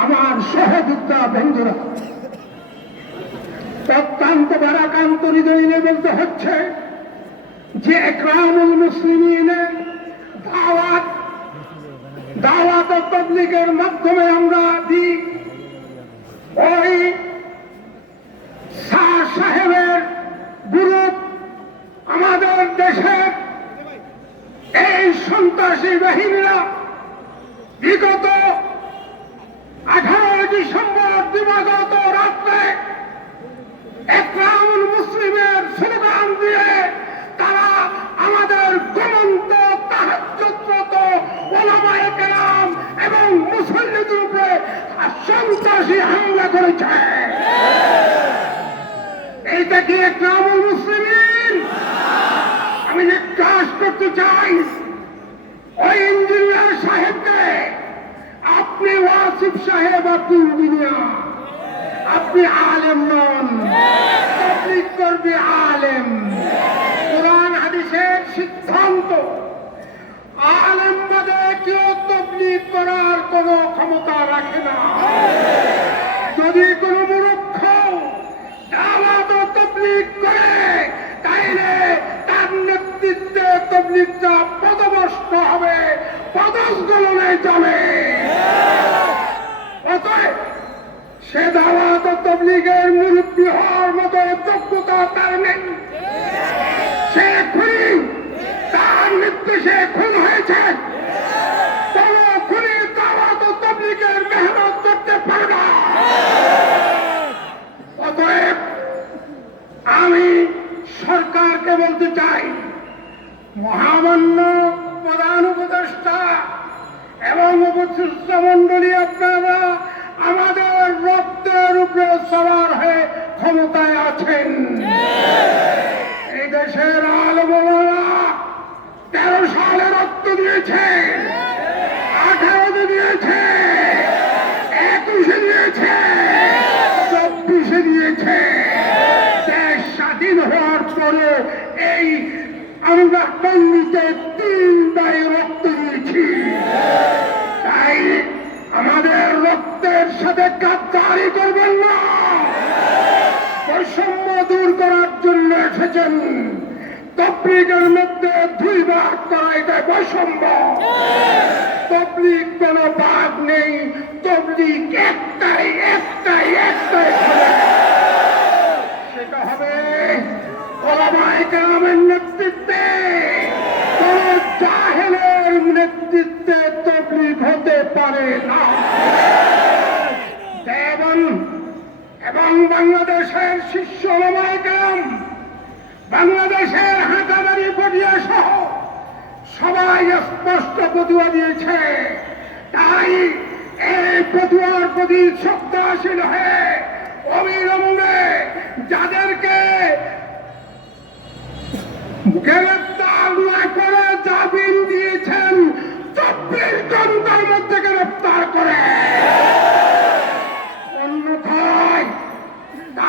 আমার বন্ধুরা অত্যন্ত বারাকান্ত বলতে হচ্ছে যে একরামুল দাওয়াত দাওয়াত মাধ্যমে আমরা দিই ওই সাহেবের গ্রুপ আমাদের দেশের এই সন্ত্রাসী বাহিনীরা বিগত ডিসেম্বর দিবাগত রাত্রে একরামুল মুসলিমের স্লোগান দিয়ে তারা আমাদের গমন্ত এবং মুসল্লিদের উপরে সন্ত্রাসী হামলা করেছে। এইটা কি একরামুল মুসলিমিন আমি জিজ্ঞাসা করতে চাই। ওই ইঞ্জিনিয়ার সাহেবকে ওয়াসিফ সাহেব আপনি ইঞ্জিনিয়ার আপনি আলেম নন। তবলিগ করবে আলেম। কোরআন, হাদিসের সিদ্ধান্ত। আলেম বাদে কেউ তবলিগ করার কোনো ক্ষমতা রাখে না। যদি কোনো মূর্খ দাওয়াত তবলিগ করে, তাইলে তার নেতৃত্বে তবলিগটা পদভস্ত হবে পদস্খলনে যাবে সে দাওয়াত তবলিগের মুরব্বী হওয়ার মতো যোগ্যতা তার নেই। সে খুনি, তার নির্দেশে খুন হয়েছে। কোন খুনি দাওয়াত তবলিগের করতে পারে না। অতএব আমি সরকারকে বলতে চাই, মহামান্য প্রধান উপদেষ্টা এবং উপস্থিত মন্ডলী আপনারা আমাদের রক্তের উপরে সবার হয়ে ক্ষমতায় আছেন। এই দেশের আলমরা তেরো সালে রক্ত দিয়েছে আঠারোতে দিয়েছে, একুশে দিয়েছে, চব্বিশে দিয়েছে। দেশ স্বাধীন হওয়ার পরে এই আমরা কন্ডিতে তিন দায় রক্ত সাথে গাদ্দারি করবেন না। বৈষম্য দূর করার জন্য এসেছেন। তবলিগের মধ্যে দুই ভাগ করা এটা বৈষম্য কোন নেই একটাই একটাই একটাই সেটা হবে কেরামের নেতৃত্বে। কোন জাহেলের নেতৃত্বে হতে পারে না এবং এবং বাংলাদেশের ওলামায়ে কেরাম বাংলাদেশের হাঁটাদারি পটিয়া সহ সবাই স্পষ্ট পটুয়া দিয়েছে। তাই এই পটুয়ার প্রতি শ্রদ্ধাশীল হয়ে অবিলম্বে যাদেরকে গ্রেফতার না করে জামিন দিয়েছেন, চব্বিশ ঘণ্টার মধ্যে গ্রেফতার করে অন্যথায়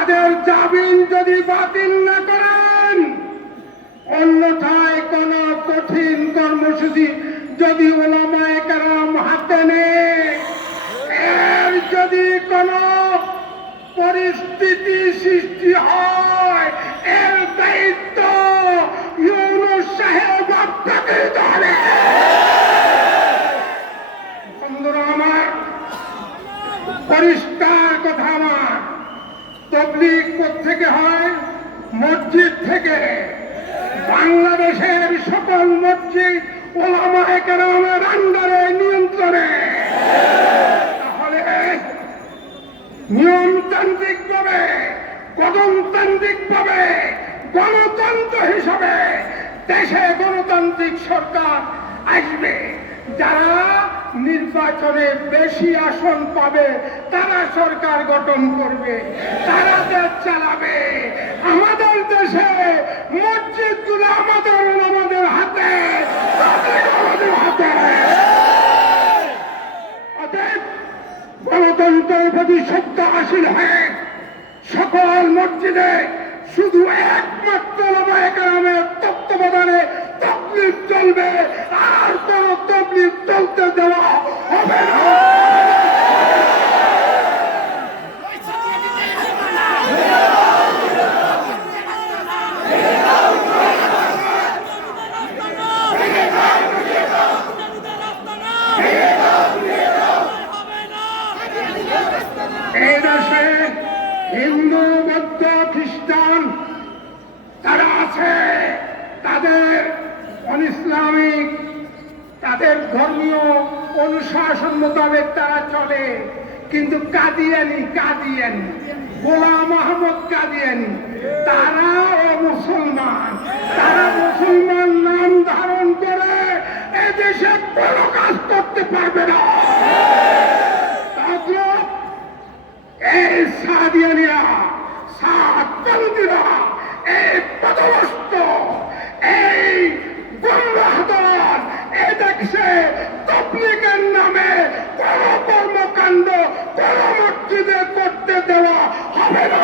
তাদের জামিন যদি বাতিল না করেন, অন্যথায় কোন কঠিন কর্মসূচি যদি ওলামায় কারাম হাতে নেয় যদি কোন পরিস্থিতি সৃষ্টি হয় এর দায়িত্ব ইউনুস সাহেব আপনাকে ধরে বন্ধুরা আমার পরিষ্কার কথা আমার তবলিগ থেকে হয় মসজিদ থেকে। বাংলাদেশের সকল মসজিদ ওলামায়ে কেরামের আন্ডারে নিয়ন্ত্রণে। তাহলে নিয়মতান্ত্রিক ভাবে গণতান্ত্রিক ভাবে গণতন্ত্র হিসাবে দেশে গণতান্ত্রিক সরকার আসবে। যারা নির্বাচনে বেশি আসন পাবে, তারা সরকার গঠন করবে, তারা দেশ চালাবে। আমাদের দেশে মসজিদগুলো আমাদের আমাদের হাতে আমাদের হাতে। অতএব গণতন্ত্রের প্রতি সত্য শ্রদ্ধাশীল হয়ে সকল মসজিদে শুধু একমাত্র তত্ত্বাবধানে তকলিফ চলবে আর কোন তকলিফ চলতে দেওয়া হবে না। অনিসলামিক তাদের ধর্মীয় অনুশাসন মোতাবেক তারা চলে। কিন্তু কাদিয়ানি কাদিয়ানি, গোলাম মোহাম্মদ কাদিয়ানি তারাও মুসলমান, তারা মুসলমান নাম ধারণ করে এদেশে কোনো কাজ করতে পারবে না। এই সাদিয়ানিয়া সাতন্দিরা কর্মকাণ্ড কোন মসজিদে করতে দেওয়া হবে না।